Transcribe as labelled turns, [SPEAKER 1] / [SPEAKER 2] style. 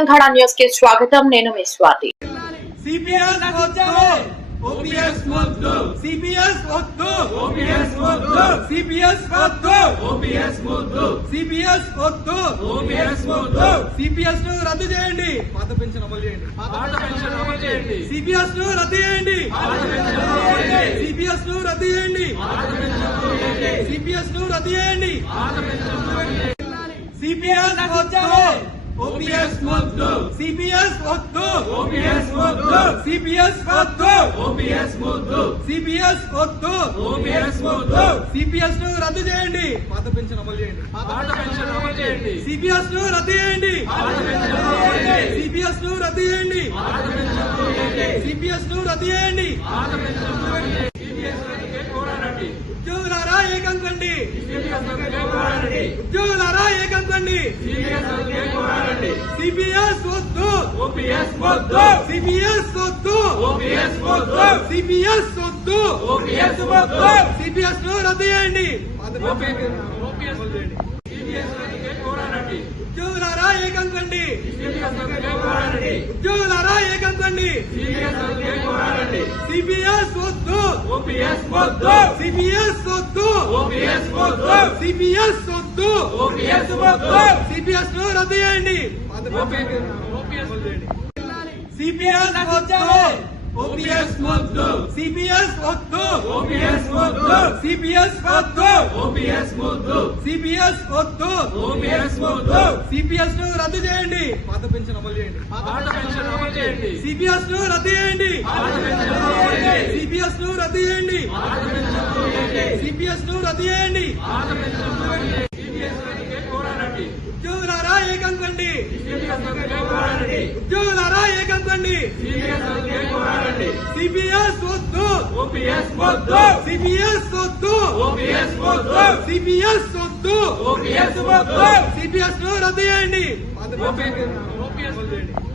[SPEAKER 1] Telangana news కి స్వాగతం. నేను మీ స్వాతి.
[SPEAKER 2] సిపిఎస్ వద్దు, ఓపీఎస్ వద్దు, సిపిఎస్ వద్దు, ఓపీఎస్ వద్దు, సిపిఎస్ వద్దు, ఓపీఎస్ వద్దు, సిపిఎస్ వద్దు, ఓపీఎస్ వద్దు, సిపిఎస్ ను రద్దు చేయండి, పాత పెన్షన్ అమలు చేయండి, పాత పెన్షన్ అమలు చేయండి, సిపిఎస్ ను రద్దు చేయండి, పాత పెన్షన్ అమలు చేయండి, సిపిఎస్ ను రద్దు చేయండి, పాత పెన్షన్ అమలు చేయండి, సిపిఎస్ ను రద్దు చేయండి, పాత పెన్షన్ అమలు చేయండి, సిపిఎస్ వద్దు, ఓపీఎస్ వద్దు, సిపిఎస్ వద్దు, ఓపీఎస్ వద్దు, సిపిఎస్ వద్దు, ఓపీఎస్ వద్దు, సిపిఎస్ వద్దు, ఓపీఎస్ వద్దు, సిపిఎస్ ను రద్దు చేయండి, పాత పెన్షన్ అమలు చేయండి, పాత పెన్షన్ అమలు చేయండి, సిపిఎస్ ను రద్దు చేయండి, పాత పెన్షన్ అమలు చేయండి, సిపిఎస్ ను రద్దు చేయండి, పాత పెన్షన్ అమలు చేయండి, సిపిఎస్ ను రద్దు చేయండి, పాత పెన్షన్ అమలు చేయండి, సిపిఎస్ రద్దుకే పోరాడండి, ఉద్యోగులారా ఏకం కండి, ఉద్యోగులారా ఏకం కండి, సిపిఎస్ వద్దు, ఓపీఎస్ వద్దు, సిపిఎస్ వద్దు, ఓపీఎస్ వద్దు, సిపిఎస్ వద్దు, ఓపీఎస్ వద్దు, సిపిఎస్ ను రద్దు చేయండి, ఉద్యోగులారా ఏకం కండి, ఉద్యోగులారా ఏకం కండి, సిపిఎస్ వద్దు, ఓపీఎస్ వద్దు, సిపిఎస్ వద్దు, ఓపీఎస్ వద్దు, సిపిఎస్ వద్దు, ఓపీఎస్ వద్దు, సిపిఎస్ ను రద్దు చేయండి, సిపిఎస్ వద్దు, ఓపీఎస్ వద్దు, సిపిఎస్ వద్దు, ఓపీఎస్ వద్దు, సిపిఎస్ వద్దు, ఓపీఎస్ వద్దు, సిపిఎస్ వద్దు, ఓపీఎస్ వద్దు, సిపిఎస్ ను రద్దు చేయండి, పాత పెన్షన్ అమలు చేయండి, పాత పెన్షన్ అమలు చేయండి, సిపిఎస్ ను రద్దు చేయండి, పాత పెన్షన్ అమలు చేయండి, సిపిఎస్ ను రద్దు చేయండి, పాత పెన్షన్ అమలు చేయండి, సిపిఎస్ ను రద్దు చేయండి, పాత పెన్షన్ అమలు చేయండి, సిపిఎస్ రద్దుకే పోరాడండి, ఉద్యోగులారా ఏకం కండి, ఉద్యోగులారా ఏకం కండి, సిపిఎస్ వద్దు, ఓపీఎస్ వద్దు, సిపిఎస్ వద్దు, ఓపీఎస్ వద్దు, సిపిఎస్ వద్దు, ఓపీఎస్ వద్దు, సిపిఎస్ ను రద్దు చేయండి, ఓపీఎస్